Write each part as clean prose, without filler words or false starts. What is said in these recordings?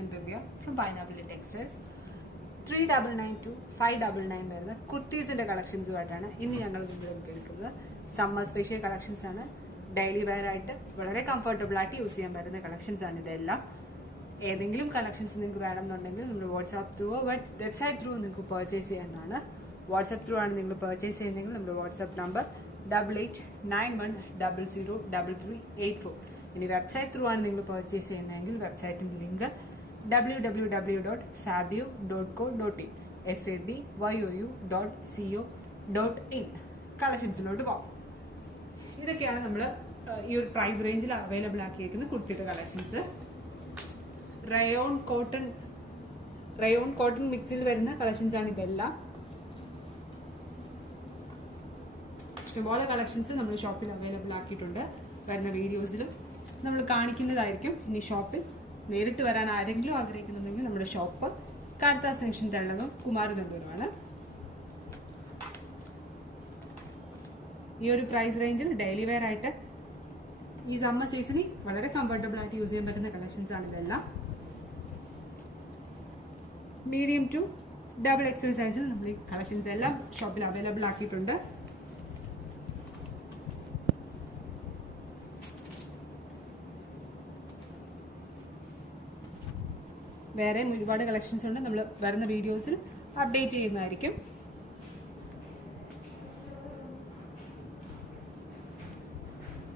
in Divya from Pineapple Textiles. 399 to 599 വരുന്ന കുർത്തീസിന്റെ collections ആയിട്ടാണ് ഇന്ന് ഞങ്ങൾ നിങ്ങൾക്ക് എടുക്കുന്നത്. സമ്മർ സ്പെഷ്യൽ കളക്ഷൻസ് ആണ്. ഡെയിലി വെയർ ആയിട്ട് വളരെ കംഫർട്ടബിൾ ആയിട്ട് യൂസ് ചെയ്യാൻ പറ്റുന്ന കളക്ഷൻസ് ആണ് ഇതെല്ലാം. ഏതെങ്കിലും കളക്ഷൻസ് നിങ്ങൾക്ക് വേണമെന്നുണ്ടെങ്കിൽ നമ്മുടെ വാട്സ്ആപ്പ് ത്രൂവോ വെബ്സൈറ്റ് ത്രൂ നിങ്ങൾക്ക് പർച്ചേസ് ചെയ്യാവുന്നതാണ്. വാട്സ്ആപ്പ് ത്രൂ ആണ് നിങ്ങൾ പർച്ചേസ് ചെയ്യുന്നതെങ്കിൽ നമ്മുടെ വാട്സ്ആപ്പ് നമ്പർ 8891003384. ഇനി വെബ്സൈറ്റ് ത്രൂ ആണ് നിങ്ങൾ പർച്ചേസ് ചെയ്യുന്നതെങ്കിൽ വെബ്സൈറ്റിന്റെ ലിങ്ക് www.fabio.co.in fabyu.co.in കളക്ഷൻസിലോട്ട് പോകാം. ഇതൊക്കെയാണ് നമ്മൾ ഈ ഒരു പ്രൈസ് റേഞ്ചിൽ അവൈലബിൾ ആക്കിയിരിക്കുന്ന കുർത്തിയുടെ കളക്ഷൻസ്. റയോൺ കോട്ടൺ മിക്സിൽ വരുന്ന കളക്ഷൻസ് ആണ് ഇതെല്ലാം. ഇഷ്ടംപോലെ കളക്ഷൻസ് നമ്മൾ ഷോപ്പിൽ അവൈലബിൾ ആക്കിയിട്ടുണ്ട്. വരുന്ന വീഡിയോസിലും നമ്മൾ കാണിക്കുന്നതായിരിക്കും. ഇനി ഷോപ്പിൽ നേരിട്ട് വരാൻ ആരെങ്കിലും ആഗ്രഹിക്കുന്നുണ്ടെങ്കിൽ നമ്മുടെ ഷോപ്പ് കാരിത്താസ് ജംഗ്ഷൻ തള്ളകം കുമാരനന്ദനുമാണ്. ഈ ഒരു പ്രൈസ് റേഞ്ചിൽ ഡെയിലി വെയർ ആയിട്ട് ഈ സമ്മർ സീസണിൽ വളരെ കംഫർട്ടബിൾ ആയിട്ട് യൂസ് ചെയ്യാൻ പറ്റുന്ന കളക്ഷൻസ് ആണ് ഇതെല്ലാം. മീഡിയം ടു ഡബിൾ എക്സൽ സൈസിൽ നമ്മൾ ഈ കളക്ഷൻസ് എല്ലാം ഷോപ്പിൽ അവൈലബിൾ ആക്കിയിട്ടുണ്ട്. വേറെയും ഒരുപാട് കളക്ഷൻസ് ഉണ്ട്. നമ്മൾ വരുന്ന വീഡിയോസിൽ അപ്ഡേറ്റ് ചെയ്യുന്നതായിരിക്കും.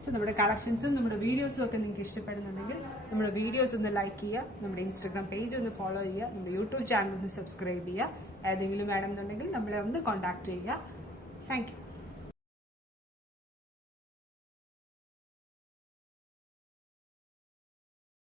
സോ നമ്മുടെ കളക്ഷൻസും നമ്മുടെ വീഡിയോസും ഒക്കെ നിങ്ങൾക്ക് ഇഷ്ടപ്പെടുന്നുണ്ടെങ്കിൽ നമ്മുടെ വീഡിയോസ് ഒന്ന് ലൈക്ക് ചെയ്യുക, നമ്മുടെ ഇൻസ്റ്റാഗ്രാം പേജ് ഒന്ന് ഫോളോ ചെയ്യുക, നമ്മുടെ യൂട്യൂബ് ചാനൽ ഒന്ന് സബ്സ്ക്രൈബ് ചെയ്യുക. ഏതെങ്കിലും വേണമെന്നുണ്ടെങ്കിൽ നമ്മളെ ഒന്ന് കോൺടാക്ട് ചെയ്യുക. Thank you.